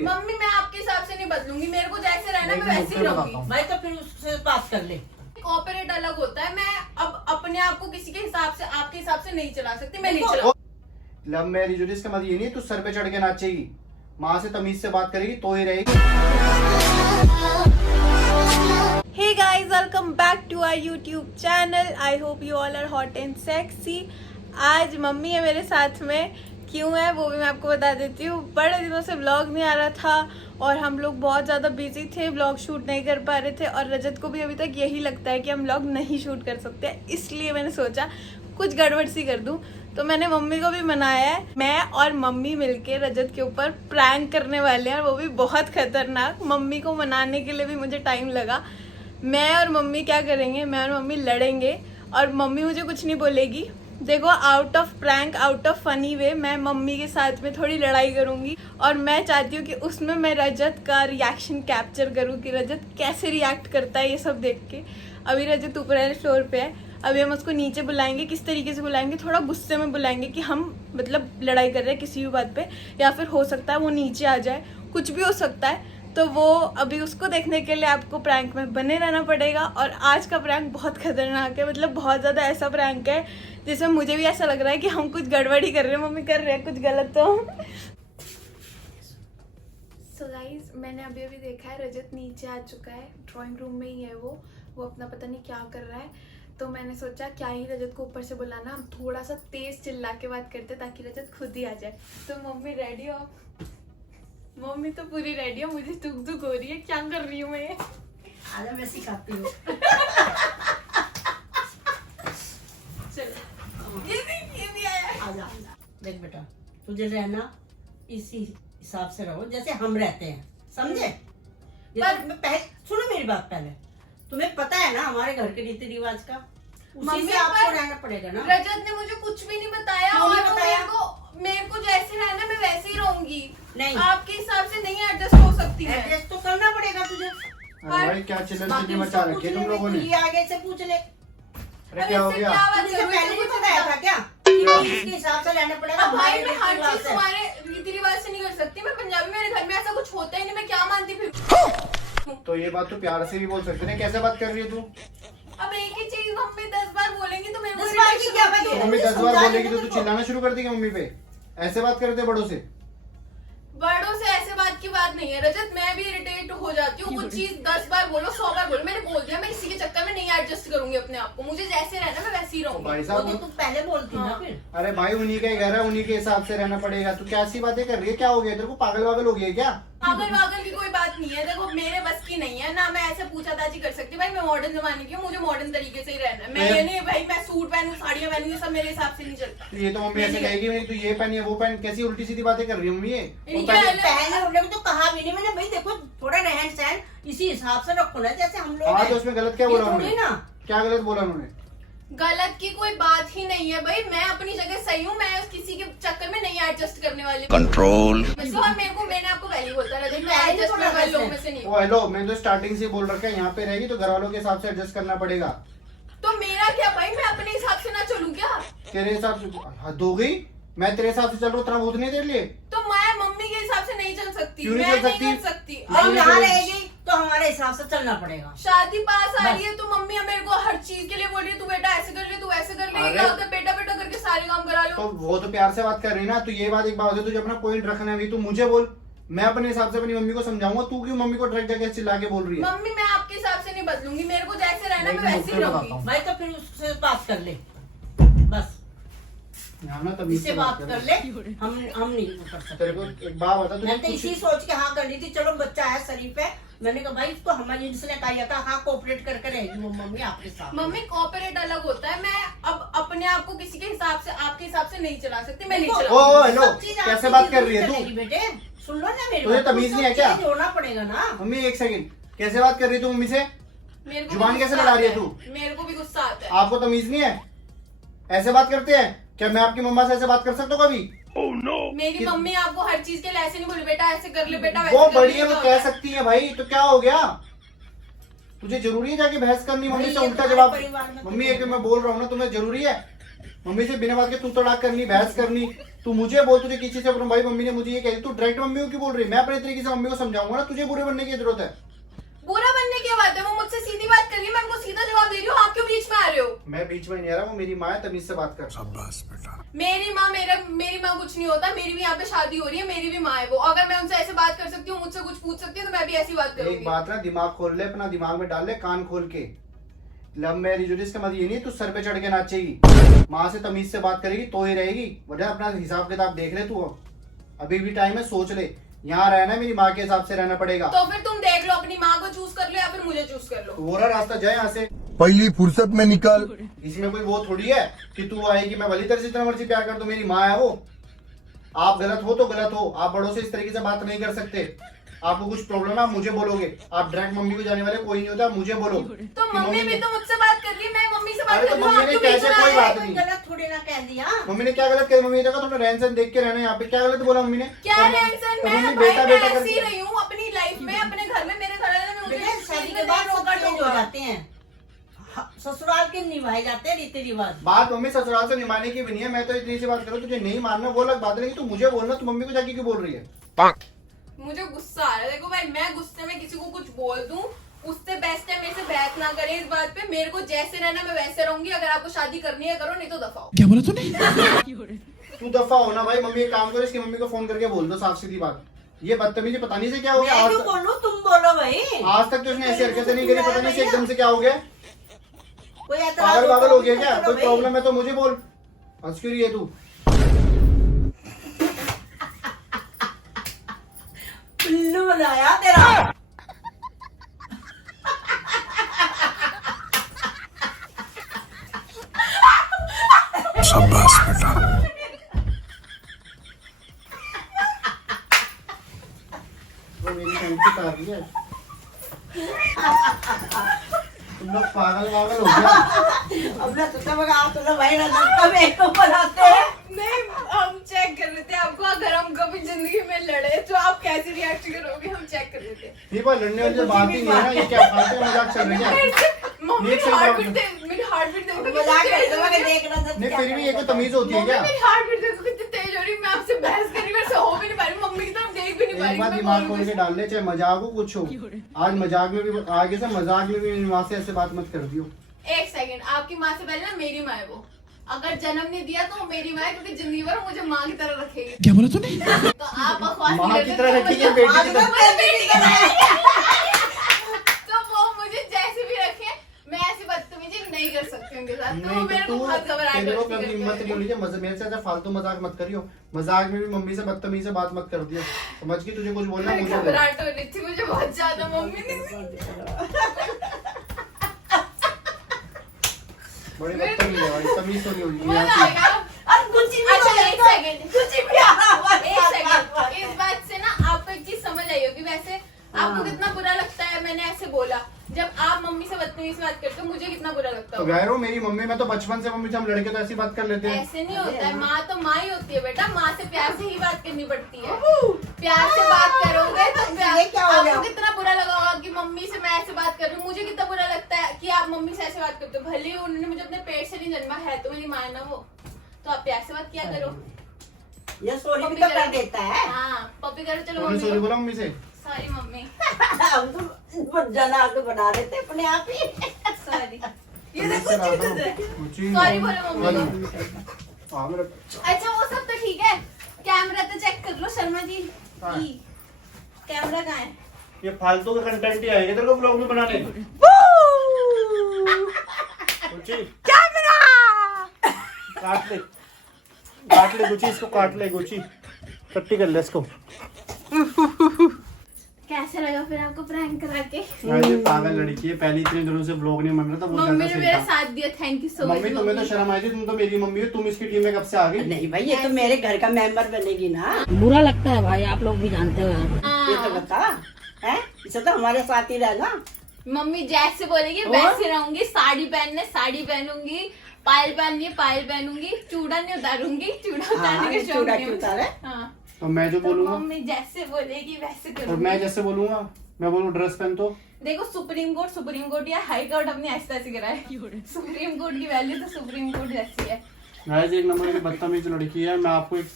जरूरी है? मम्मी मैं आपके हिसाब से नहीं बदलूंगी, मेरे को जैसे रहना मैं वैसे ही रहूंगी। भाई तो फिर उससे बात कर ले। कॉर्पोरेट अलग होता है, मैं अब अपने आप को किसी के हिसाब से आपके हिसाब से नहीं चला सकती, मैं नहीं चला। लव मैरिज होती, इसका मतलब ये नहीं तू सर पे चढ़ के नाचेगी, माँ से तमीज से बात करेगी तो ही रहेगी। Hey guys, welcome back to our YouTube channel. I hope you all are hot and sexy. आज मम्मी है मेरे साथ में, क्यों है वो भी मैं आपको बता देती हूँ। बड़े दिनों से व्लॉग नहीं आ रहा था और हम लोग बहुत ज़्यादा बिजी थे, व्लॉग शूट नहीं कर पा रहे थे और रजत को भी अभी तक यही लगता है कि हम व्लॉग नहीं शूट कर सकते, इसलिए मैंने सोचा कुछ गड़बड़ सी कर दूँ। तो मैंने मम्मी को भी मनाया है, मैं और मम्मी मिलके रजत के ऊपर प्रैंक करने वाले हैं, वो भी बहुत खतरनाक। मम्मी को मनाने के लिए भी मुझे टाइम लगा। मैं और मम्मी क्या करेंगे, मैं और मम्मी लड़ेंगे और मम्मी मुझे कुछ नहीं बोलेगी। देखो, out of prank, out of funny way मैं मम्मी के साथ में थोड़ी लड़ाई करूंगी और मैं चाहती हूँ कि उसमें मैं रजत का रिएक्शन कैप्चर करूँ कि रजत कैसे रिएक्ट करता है ये सब देख के। अभी रजत ऊपर फ्लोर पे है, अभी हम उसको नीचे बुलाएंगे। किस तरीके से बुलाएंगे, थोड़ा गुस्से में बुलाएंगे कि हम मतलब लड़ाई कर रहे हैं किसी भी बात पे, या फिर हो सकता है वो नीचे आ जाए, कुछ भी हो सकता है। तो वो अभी उसको देखने के लिए आपको प्रैंक में बने रहना पड़ेगा। और आज का प्रैंक बहुत खतरनाक है, मतलब बहुत ज़्यादा ऐसा प्रैंक है जिसमें मुझे भी ऐसा लग रहा है कि हम कुछ गड़बड़ ही कर रहे हैं, मम्मी कर रहे हैं कुछ गलत। तो सो गाइस, मैंने अभी अभी देखा है रजत नीचे आ चुका है, ड्राइंग रूम में ही है वो अपना पता नहीं क्या कर रहा है। तो मैंने सोचा क्या ही रजत को ऊपर से बुलाना, हम थोड़ा सा तेज चिल्ला के बात करते ताकि रजत खुद ही आ जाए। तो मम्मी रेडी हो? मम्मी तो पूरी रेडी हो, मुझे दुख दुख हो रही है, क्या कर रही हूँ मैं? आजा मैं सिखाती हूँ। चलो ये भी आया। आजा आजा, देख बेटा, तुझे रहना इसी हिसाब से रहो जैसे हम रहते हैं, समझे? ये पर- तो मैं पहले सुनो मेरी बात, पहले तुम्हें पता है ना हमारे घर के रीति रिवाज का, उसी मम्मी से आपको पर रहना पड़ेगा ना। रजत ने मुझे कुछ भी नहीं बताया क्यों और नहीं वो बताया? मेरे को जैसे रहना मैं वैसे ही रहूंगी। नहीं, आपके हिसाब से नहीं एडजस्ट हो सकती मैं। एड्रेस तो करना पड़ेगा तुझे। अरे भाई क्या चिल्लर बाकी चिल्ली मचा उसको रखी है पूछ तुम ले, लोगों ने? ये आगे से पूछ ले। अरे क्या हो इससे गया? बात तुझे करूं? पहले इससे नहीं कुछ बताया बता। था क्या कि इसके हिसाब से रहना पड़ेगा? अब भाई हमारे मैं रीति हर रिवाज चीज से। तुम्हारे रीति रिवाज से नहीं कर सकती, मैं पंजाबी, मेरे घर में ऐसा कुछ होता ही नहीं, मैं क्या मानती फिर? तो ये बात तो प्यार से भी बोल सकते हैं, कैसे बात कर रही है तू? अब एक ही चीज मम्मी 10 बार बोलेंगी तो मेरे को 10 बार की क्या बात irritation होती है। मम्मी 10 बार समझा बोलेगी तो देना तू तुझको। चिल्लाना शुरू कर देगी मम्मी पे? ऐसे बात करते बड़ों से? बड़ों से ऐसे बात की बात नहीं है रजत, मैं भी इरिटेट हो जाती हूँ। कुछ चीज 10 बार बोलो 100 बार बोलो, मैंने बोल दिया, मैं किसी के चक्कर में नहीं एडजस्ट करूंगी अपने आप को, मुझे जैसे रहना मैं वैसे ही रहूंगी। भाई वो तो साहब, तुम पहले बोलती ना हाँ। फिर। अरे भाई उन्हीं का घर है, उन्हीं के हिसाब से रहना पड़ेगा। तू क्या ऐसी बातें कर रही है? क्या हो गया तेरे को? पागल वागल हो गई है क्या? पागल वागल की कोई बात नहीं है, देखो मेरे बस की नहीं है ना, मैं ऐसे पूछाताछी कर सकती। भाई मैं मॉडर्न जमाने की हूँ, मुझे मॉडर्न तरीके से ही रहना है। मैं ये नहीं भाई मैं सूट पहनूं, साड़ियां पहनूं, ये सब मेरे हिसाब से नहीं चलता। ये तो मम्मी ऐसे कहेगी नहीं, तू ये पहन ये वो पहन, कैसी उल्टी सीधी बातें कर रही है मम्मी ये? इनके वो पहले- अलग- पहले उन्होंने तो कहा भी नहीं मैंने, भाई देखो थोड़ा रहन सहन इसी हिसाब से रखो ना जैसे हम लोग हाँ हैं। तो उसमें गलत क्या ये बोला थोड़ी उन्होंने? ना। क्या गलत बोला उन्होंने? गलत की कोई बात ही नहीं है भाई, मैं अपनी जगह सही हूँ, मैं किसी के चक्कर में नहीं एडजस्ट करने वाली हूँ। कंट्रोल और मेरे को, मैंने आपको पहले बोलता रहा मैं पहले एडजस्ट बोला करने वाले वैसे। लोगों में से नहीं हूँ। ओ हेलो, मैं तो स्टार्टिंग से बोल रखा है यहाँ पे रहेगी तो घर वालों के हिसाब से एडजस्ट करना पड़ेगा। तो मेरा क्या भाई, मैं अपने हिसाब से ना चलूं क्या? तेरे हिसाब से हद हो गई, मैं तेरे हिसाब से चल रहा हूँ, इतना बहुत नहीं देर लिए। तो मैं मम्मी के हिसाब से नहीं चल सकती, क्यों नहीं मैं चल नहीं सकती? कर सकती। अब अब यहाँ रहेगी तो हमारे हिसाब से चलना पड़ेगा। शादी पास आ रही है तो मम्मी अब मेरे को हर चीज के लिए बोल रही है, तू बेटा ऐसे कर ले, तू ऐसे कर ले, अरे। क्या होता है बेटा बेटा करके सारे काम करा तो लो। वो तो प्यार से बात कर रही है ना। तो ये बात एक बात है, तुझे अपना पॉइंट रखना है भी, तू मुझे बोल, मैं अपने हिसाब से अपनी मम्मी को समझाऊंगा। तू क्यों मम्मी को डायरेक्ट जाके चिल्ला के बोल रही है? मम्मी मैं आपके हिसाब से नहीं बदलूंगी, मेरे को जैसे रहना मैं लेकिन वैसे ही मैं रहूंगी। बताता हूँ। भाई तो फिर उससे बात कर ले, बस यहाँ ना तमीज इससे से बात कर ले। हम नहीं कर सकते। तेरे को एक बात बता, तुझे मैं तो इसी कुछ सोच के हाँ कर रही थी, चलो बच्चा है शरीफ है। मैंने कहा भाई इसको हमारी जिसने कहा था हाँ कोऑपरेट करके रहेगी वो मम्मी आपके साथ। मम्मी कॉर्पोरेट अलग होता है, मैं अब अपने आप को किसी के हिसाब से आपके हिसाब से नहीं चला सकती, मैं नहीं देखो, चला। ओ हेलो, सब चीज कैसे आपकी बात कर रही है जिंदगी तू? चलेगी बेटे, सुन लो ना मेरी तुझे बात, तमीज सब नहीं है क्या? चीज जोड़ना पड़ेगा ना। मम्मी एक सेकंड, कैसे बात कर रही है तू मम्मी से? मेरे को जुबान भी कैसे गुस्सा लड़ा रही है आता तू? मेरे को भी गुस्सा आता है। आपको तमीज नहीं है? ऐसे बात करते हैं क्या? मैं आपकी मम्मा से ऐसे बात कर सकता हूँ कभी? मेरी मम्मी आपको हर चीज के लिए ऐसे नहीं बोली, बेटा ऐसे कर ले, बेटा वैसे वो कर ले, बड़ी है, ये वो क्या कह होता है? सकती है भाई, तो क्या हो गया? तुझे जरूरी है जाके बहस करनी मम्मी भाई, से ये उल्टा तुम्हारे जवाब? परिवार में तो मम्मी एक मैं बोल रहा हूँ ना, तुम्हें जरूरी है मम्मी से बिना बात के तू तड़ाक करनी, बहस करनी? तू मुझे बोल, तुझे किसी से भाई मम्मी ने मुझे ये कह, तू डायरेक्ट मम्मी को क्यों बोल रही है? मैं अपने तरीके से मम्मी को समझाऊंगा ना, तुझे बुरे बनने की जरूरत है? बुरा बनने की बात है, वो मुझसे सीधी बात कर रही है, मैं उनको सीधा जवाब दे रही हूँ, आप क्यों बीच में आ रहे हो? मैं बीच में नहीं आ रहा, वो मेरी माँ है, तमीज से बात कर। मेरी माँ कुछ नहीं होता, मेरी भी यहाँ पे शादी हो रही है, मेरी भी माँ है वो। अगर मैं उनसे ऐसे बात कर सकती हूँ, मुझसे कुछ पूछ सकती है, तो मैं भी ऐसी बात करूंगी। एक बात ना, दिमाग खोल ले अपना, दिमाग में डाल ले कान खोल के। लव मैरिज हो रही, इसका मतलब ये नहीं तू सर पे चढ़ के नाचेगी। माँ से तमीज से बात करेगी तो ही रहेगी, वरना अपना हिसाब किताब देख ले तू। अभी भी टाइम है, सोच ले। यहाँ रहना मेरी माँ के हिसाब से रहना पड़ेगा। तो फिर तुम देख लो, अपनी माँ को चूज कर लो या फिर मुझे चूज कर लो। तो वो रहा रास्ता, जाए यहाँ से। पहली फुर्सत में निकल। इसमें कोई वो थोड़ी है कि तू आएगी मैं भली तरह से जितना मर्जी प्यार कर दूं, मेरी माँ है वो। आप गलत हो तो गलत हो, आप बड़ों से इस तरीके से बात नहीं कर सकते। आपको कुछ प्रॉब्लम है आप मुझे बोलोगे, आप डायरेक्ट मम्मी को जाने वाले कोई नहीं होता, मुझे बोलो। तो मम्मी भी तो मुझसे बात कर रही है, मैं मम्मी से बात अरे कर तो रही हूँ, मम्मी आप ने क्यों बीच कैसे, में कोई आए? बात कोई नहीं। गलत थोड़ी ना कह दिया। मम्मी ने क्या गलत किया? मम्मी ने कहा थोड़ा रहन सहन देख के रहना, यहाँ पे क्या गलत बोला मम्मी ने? क्या तो रहन सहन? तो मैं मम्मी भाई बेटा मैं बेटा ऐसी कर, रही हूँ अपनी लाइफ में, अपने घर में, मेरे घर वाले ने मुझे बेटा, शादी के बाद वो चेंज हो जाते हैं, ससुराल के निभाए जाते हैं रीति रिवाज। बात मम्मी ससुराल से निभाने की भी नहीं है। मैं तो इतनी सी बात करूँ, तुझे नहीं मानना वो अलग बात है, लेकिन तू मुझे बोलना, तू मम्मी को जाके क्यों बोल रही है? मुझे गुस्सा आ रहा है। देखो भाई, मैं गुस्से में किसी को कुछ बोल दूं, उससे बेस्ट है मेरे से बात ना करे इस बात पे। मेरे को जैसे रहना मैं वैसे रहूंगी। अगर आपको शादी करनी है करो, नहीं तो दफा हो। क्या बोला तूने? तू दफा हो ना भाई। मम्मी एक काम करो, इसकी मम्मी को फोन करके बोल दो साफ सीधी बात। ये बदतमीजी पता नहीं से क्या हो गया मैं आज क्यों तक। बोलूं, तुम बोलो भाई। आज तक तो उसने ऐसी हरकतें नहीं करी, पता नहीं से एकदम से क्या हो गया। कोई ऐतराज पागल हो पागल तो हो गया मुझे क्या? करो कोई भाई। प्रॉब्लम है तो मुझे बोल। हंस क्यों रही है तू? उल्लू बनाया तेरा। शाबाश बेटा। वो मेरी फैमिली से आ रही है। तुम लोग पागल पागल हो गया। अपना तो भाई कब एक को बनाते हैं। नहीं, हम चेक कर रहे थे आपको, अगर हम कभी जिंदगी में लड़े तो आप कैसे रिएक्ट करोगे, हम चेक कर रहे थे। ये बात लड़ने वाली बात ही नहीं है ना। ये क्या फालतू का मजाक चल रही है? मम्मी एक सही हार्ट बात बीट है। दे, मेरी हार्ट बीट देखो मजाक करते हुए देखना था नहीं क्या फिर भी ये करेगा। कोई तमीज होती है मम्मी क्या? मेरी हार्ट बीट देखो कितनी तेज हो रही है। मैं आपसे बहस कर रही हूँ, मेरे से हो भी नहीं पा रही, मम्मी की तरफ देख भी नहीं पा रही। एक बार मैं दिमाग बोलूँ खोल के कुछ। डाल ले, चाहे मजाक हो कुछ हो। आज मजाक में भी, आगे से मजाक में भी वहां से ऐसे बात मत कर दियो। एक सेकंड, आपकी माँ से पहले ना मेरी माँ है वो। अगर जन्म नहीं दिया तो वो मेरी माँ है, क्योंकि जिंदगी भर मुझे माँ की तरह रखेगी। क्या बोला तूने? तो आप बकवास माँ नहीं की करते, तरह तो रखेगी, मुझे- बेटी की तरह। मुझे बेटी की तरह। तो वो मुझे जैसे भी रखे, मैं ऐसी बदतमीजी नहीं कर सकती उनके साथ। तो वो नहीं मेरे तो को बहुत घबराहट तेरे को होती कभी है हिम्मत करके। नहीं होनी चाहिए। मेरे से ऐसा फालतू मजाक मत करियो। मजाक में भी मम्मी से बदतमीजी से बात मत कर दियो। समझ के तुझे कुछ बोलना मेरी मुझे बोल। घबराहट हो रही थी मुझे बहुत ज्यादा, मम्मी ने। बड़ी बदतमीज है भाई, तमीज तो नहीं होगी मजा यहाँ आ गया। अब कुछ ही अच्छा, नहीं एक सेकंड, कुछ ही भी आ रहा हुआ है। एक सेकंड। इस बात से ना आपको एक चीज समझ आई होगी। वैसे आपको कितना बुरा लगता है मैंने ऐसे बोला, जब आप मम्मी से बदतमीजी से बात करते हो मुझे कितना बुरा लगता तो है। गैर हो मेरी मम्मी, मैं तो बचपन से मम्मी से हम लड़के तो ऐसी बात कर लेते हैं। ऐसे नहीं होता है, माँ तो माँ ही होती है बेटा। माँ से प्यार से ही बात करनी पड़ती है। प्यार से बात करोगे तो प्यार। ये क्या हो गया? आपको कितना बुरा लगा होगा कि मम्मी से मैं ऐसे बात कर रही हूँ। मुझे कितना बुरा लगता है कि आप मम्मी से ऐसे बात करते हो। भले ही उन्होंने मुझे अपने पेट से नहीं जन्मा है, तो मेरी माँ है ना वो। तो आप प्यार से बात किया करो। ये सॉरी भी तो कर देता है। हाँ, पप्पी करो। चलो तूने सॉरी मम्मी, बोला मम्मी से? सॉरी मम्मी, हम तो जना तो बना देते अपने आप ही। सॉरी। ये तमीज देखो से बात चीज़ है। करो। कुछ ही सॉरी नहीं। बोलो मम्मी को। हाँ, मेरा अच्छा वो सब तो ठीक है, कैमरा तो चेक कर लो शर्मा जी। हाँ। कैमरा कहाँ है? ये फालतू का कंटेंट ही आएगा तेरे को ब्लॉग में बनाने। गुची, काट ले गुची, इसको काट ले गुची, कट्टी कर ले इसको। कैसा लगा फिर आपको प्रैंक करा के? ये पागल लड़की है, पहले इतने दिनों से ब्लॉग नहीं बन रहा था, वो मम्मी ज्यादा ने सही मेरा था। साथ दिया, thank you so much. Mummy तुम्हें तो शर्म आई थी, तुम तो मेरी मम्मी हो, तुम इसकी टीम में कब से आ गई? नहीं भाई, ये तो मेरे घर का मेंबर बनेगी ना। बुरा लगता है भाई, आप लोग भी जानते हो यार। ये तो बता है, इसे तो हमारे साथ ही रहना। मम्मी जैसे बोलेगी वैसे रहूंगी। साड़ी पहनने साड़ी पहनूंगी, पायल पहननी है पायल पहनूंगी, चूड़ा नहीं उतारूंगी, चूड़ा उतारने के शौक चूड़ा नहीं है क्यों उतारे? मुझे। हाँ, तो मैं जो तो बोलूंगा मम्मी जैसे बोलेगी वैसे और करूंगी। मैं जैसे बोलूंगा, मैं बोलूँ ड्रेस पहन तो देखो सुप्रीम कोर्ट या हाई कोर्ट अपनी ऐसा ऐसी कराए। सुप्रीम कोर्ट की वैल्यू तो सुप्रीम कोर्ट जैसी है। गाइस एक नंबर की बदतमीज लड़की है। मैं आपको एक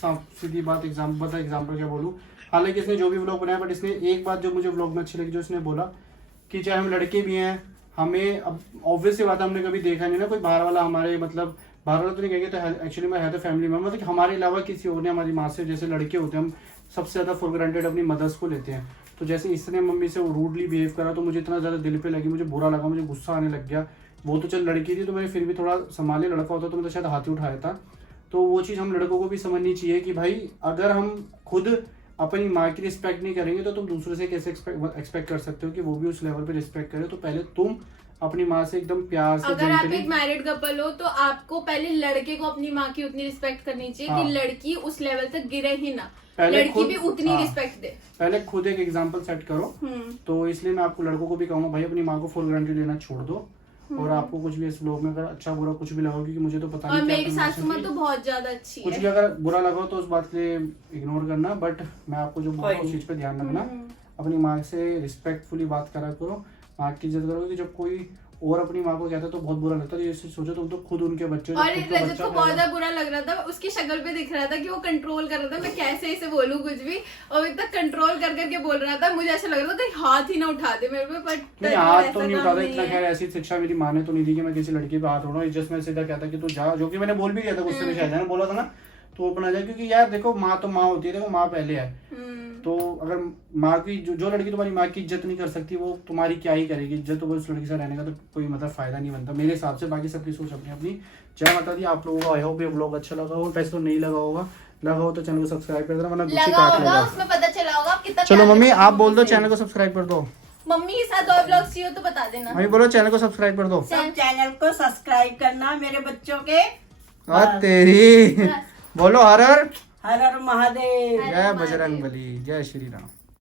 सीधी बात एग्जांपल क्या बोलूं, हालांकि इसने जो भी व्लॉग बनाया बट इसने एक बात जो मुझे व्लॉग में अच्छी लगी, जो इसने बोला कि चाहे हम लड़के भी हैं, हमें अब ऑब्वियस सी बात है, हमने कभी देखा नहीं ना कोई बाहर वाला हमारे, मतलब बाहर वाला तो नहीं कहेंगे, तो एक्चुअली मैं है तो फैमिली मेंबर, मतलब हमारे अलावा किसी और ने हमारी माँ से, जैसे लड़के होते हैं हम सबसे ज़्यादा फॉर ग्रांटेड अपनी मदर्स को लेते हैं, तो जैसे इसने मम्मी से रूडली बिहेव करा तो मुझे इतना ज़्यादा दिल पे लगी, मुझे बुरा लगा, मुझे गुस्सा आने लग गया। वो तो चल लड़की थी तो मैंने फिर भी थोड़ा संभाले, लड़का होता तो मैं तो शायद हाथ ही उठाया था। तो वो चीज़ हम लड़कों को भी समझनी चाहिए कि भाई अगर हम खुद अपनी माँ की रिस्पेक्ट नहीं करेंगे तो तुम दूसरे से कैसे एक्सपेक्ट कर सकते हो कि वो भी उस लेवल पे रिस्पेक्ट करे। तो पहले तुम अपनी माँ से एकदम प्यार से, अगर आप एक मैरिड कपल हो तो आपको पहले लड़के को अपनी माँ की उतनी रिस्पेक्ट करनी चाहिए हाँ। कि लड़की उस लेवल तक गिरे ही ना, पहले लड़की खुद- भी उतनी हाँ। रिस्पेक्ट दे। पहले खुद एक एग्जाम्पल सेट करो। तो इसलिए मैं आपको लड़कों को भी कहूंगा भाई अपनी माँ को फॉर ग्रांटेड लेना छोड़ दो। और आपको कुछ भी इस व्लॉग में अगर अच्छा बुरा कुछ भी लगा, क्योंकि मुझे तो पता और नहीं क्या मेरी करना सासू माँ चाहिए। तो बहुत ज्यादा अच्छी कुछ है। भी अगर बुरा लगा तो उस बात के लिए इग्नोर करना, बट मैं आपको जो बोल रहा हूँ उस चीज पे ध्यान रखना। अपनी माँ से रिस्पेक्टफुली बात करा करो, माँ की इज्जत करो, कि जब कोई और अपनी माँ को कहता है तो बहुत बुरा लगता है। तो ये सोचो तुम तो खुद उनके बच्चे हो, और खुद का रजत बच्चा को बहुत पैदा- ज्यादा बुरा लग रहा था, उसकी शक्ल पे दिख रहा था कि वो कंट्रोल कर रहा था, मैं कैसे इसे बोलूं कुछ भी, और इतना कंट्रोल कर करके बोल रहा था, मुझे ऐसा लग रहा था कहीं हाथ ही ना उठा दे मेरे पे, बट नहीं हाथ तो नहीं उठाता इतना। खैर ऐसी शिक्षा मेरी माँ ने तो नहीं दी कि मैं किसी लड़की पे हाथ उठाऊं। जस्ट मैं सीधा कहता कि तू जा, जो कि मैंने बोल भी दिया था गुस्से में, शायद मैंने बोला था ना, तो अपना जाए, क्योंकि यार देखो माँ तो माँ होती है, देखो माँ पहले है। तो अगर माँ की जो लड़की तुम्हारी माँ की इज्जत नहीं कर सकती वो तुम्हारी क्या ही करेगी इज्जत, तो वो उस लड़की से रहने का तो कोई मतलब फायदा नहीं बनता मेरे हिसाब से। बाकी सबकी सोच अपनी अपनी। जय माता दी। आप लोगों को आई होप ये व्लॉग अच्छा लगा हो, वैसे तो नहीं लगा होगा, लगा हो तो चैनल को सब्सक्राइब कर देना, वरना गुच्छी लगा काट होगा, लेगा। उसमें पता चला होगा आप कितना चलो प्यार मम्मी करते आप हो बोल दो मुझसे। चैनल को सब्सक्राइब कर दो। मम्मी के साथ और ब्लॉग चाहिए तो बता देना। मम्मी बोलो चैनल को सब्सक्राइब कर दो। सब चैनल को सब्सक्राइब करना मेरे बच्चों के। और तेरी बोलो हर हर हर हर महादेव। जय बजरंग बली, जय श्री राम।